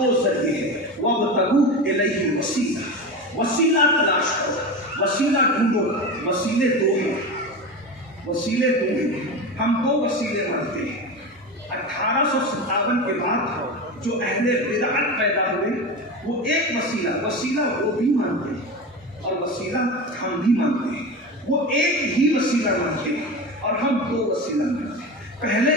دو ذریعے ہیں، وابتغوا الیہ الوسیلہ، وسیلہ تلاش کرو، وسیلہ ڈھونڈو، وسیلے دو ہیں، وسیلے دو ہیں، ہم دو وسیلے مانتے ہیں۔ 1857 کے بعد جو اہل بدعت پیدا ہوئے وہ ایک وسیلہ وہ بھی مانتے ہیں اور وسیلہ ہم بھی مانتے ہیں، وہ ایک ہی وسیلہ مانتے ہیں اور ہم دو وسیلہ مانتے ہیں۔ پہلے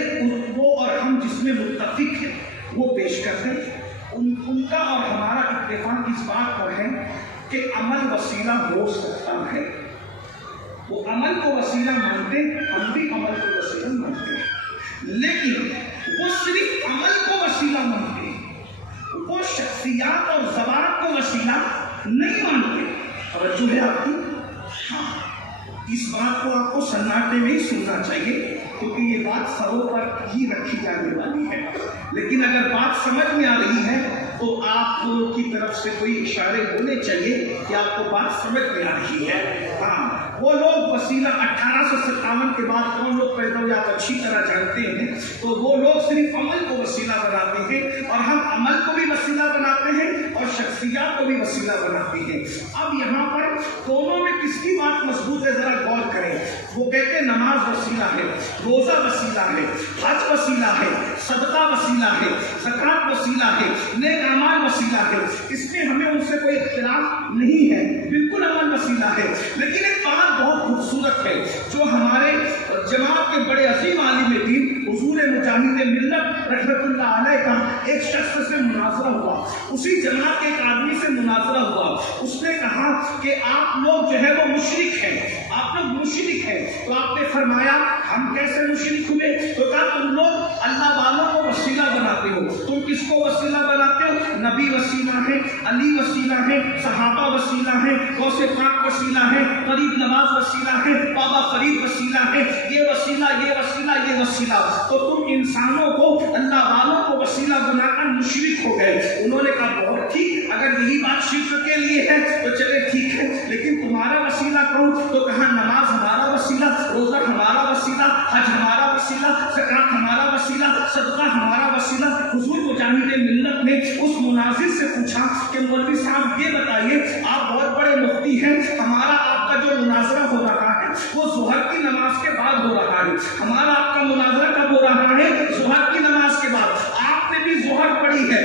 وہ اور ہم جس میں متفق ہیں وہ پیش کرتے ہیں، ان کا اور ہمارا اتفاق اس بات پر ہے کہ عمل وسیلہ ہو سکتا ہے، وہ عمل کو وسیلہ مانتے، ہم بھی عمل کو وسیلہ مانتے ہیں، لیکن وہ صرف عمل کو وسیلہ مانتے ہیں، وہ شخصیات اور ذوات کو وسیلہ نہیں مانتے۔ توجہ ہے آپ کی؟ ہاں، اس بات کو آپ کو سناٹے میں ہی سننا چاہیے کیونکہ یہ بات سروں پر ہی رکھی جانے والی ہے، لیکن اگر بات سمجھ میں آ رہی ہے تو آپ کی طرف سے کوئی اشارے ہونے چاہیے کہ آپ کو بات سمجھ میں آ رہی ہے۔ ہاں، وہ لوگ وسیلہ 1857 کے بعد کون لوگ پیدا ہوئے آپ اچھی طرح جانتے ہیں، تو وہ لوگ صرف عمل کو وسیلہ بناتے ہیں اور ہم عمل کو بھی وسیلہ بناتے ہیں اور شخصیات کو بھی وسیلہ بناتے ہیں۔ اب یہاں پر دونوں میں کس کی بات مضبوط ہے ذرا غور کریں۔ وہ کہتے ہیں نماز وسیلہ ہے، روزہ وسیلہ ہے، حج وسیلہ ہے، صدقہ وسیلہ ہے، زکوٰۃ وسیلہ ہے، نیک اعمال وسیلہ ہے، اس میں ہمیں ان سے کوئی اختلاف نہیں ہے، بالکل عمل وسیلہ ہے۔ لیکن ایک بات بہت خوبصورت ہے جو ہمارے جماعت کے بڑے عظیم عالم دین حضور مجاہد ملت رحمۃ اللہ علیہ کا ایک شخص سے مناظرہ ہوا، اسی جماعت کے ایک آدمی سے مناظرہ ہوا، اس نے کہا کہ آپ لوگ جو ہے وہ مشرک ہیں، آپ لوگ مشرک ہیں، تو آپ نے فرمایا ہم کیسے مشرک ہوئے؟ تو کہا تم لوگ اللہ والوں کو وسیلہ بناتے ہو، تم کس کو وسیلہ بناتے ہو؟ نبی وسیلہ ہے، علی وسیلہ ہے، صحابہ وسیلہ ہے، غوث پاک وسیلہ ہے، غریب نواز وسیلہ ہے، بابا فرید وسیلہ ہے، یہ وسیلہ یہ وسیلہ یہ وسیلہ، تو تم انسانوں کو اللہ والوں کو وسیلہ بنا کر مشرک ہو گئے۔ انہوں نے کہا بہت ٹھیک، اگر یہی بات شرک کے لیے ہے تو چلے ٹھیک ہے، لیکن تمہارا وسیلہ کہوں تو کہا نماز ہمارا وسیلہ، روزہ ہمارا وسیلہ، حج ہمارا وسیلہ، زکوٰۃ ہمارا وسیلہ، صدقہ ہمارا وسیلہ۔ حضور مجاہد ملت نے اس مناظر سے پوچھا کہ مولوی صاحب یہ بتائیے آپ بہت بڑے مفتی ہیں، ہمارا آپ کا جو مناظرہ ہو رہا ہے وہ ظہر کی نماز کے بعد ہو رہا ہے، ہمارا آپ کا مناظرہ کب ہو رہا ہے؟ ظہر کی نماز کے بعد۔ آپ نے بھی ظہر پڑھی ہے،